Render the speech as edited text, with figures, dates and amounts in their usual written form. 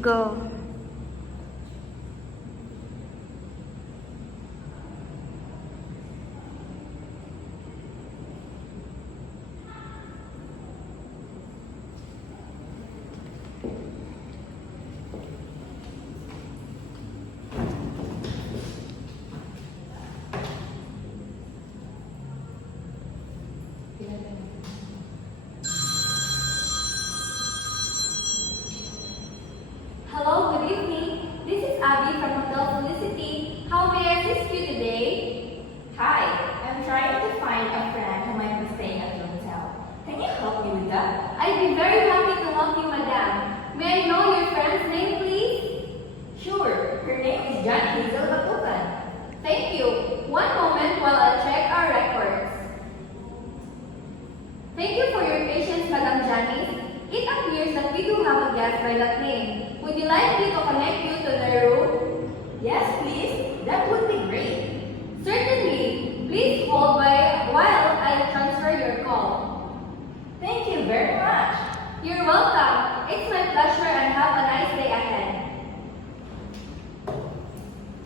Go. Hello, good evening. This is Abby from Hotel Felicity. How may I assist you today? Hi, I'm trying to find a friend who might be staying at the hotel. Can you help me with that? I'd be very happy to help you, madam. May I know your friend's name, please? Sure. Her name is Jan Hazel Batukan. Thank you. One moment while I check our records. Thank you for your patience, Madam Janice. It appears that we do have a guest by that name. Would you like me to connect you to the room? Yes, please. That would be great.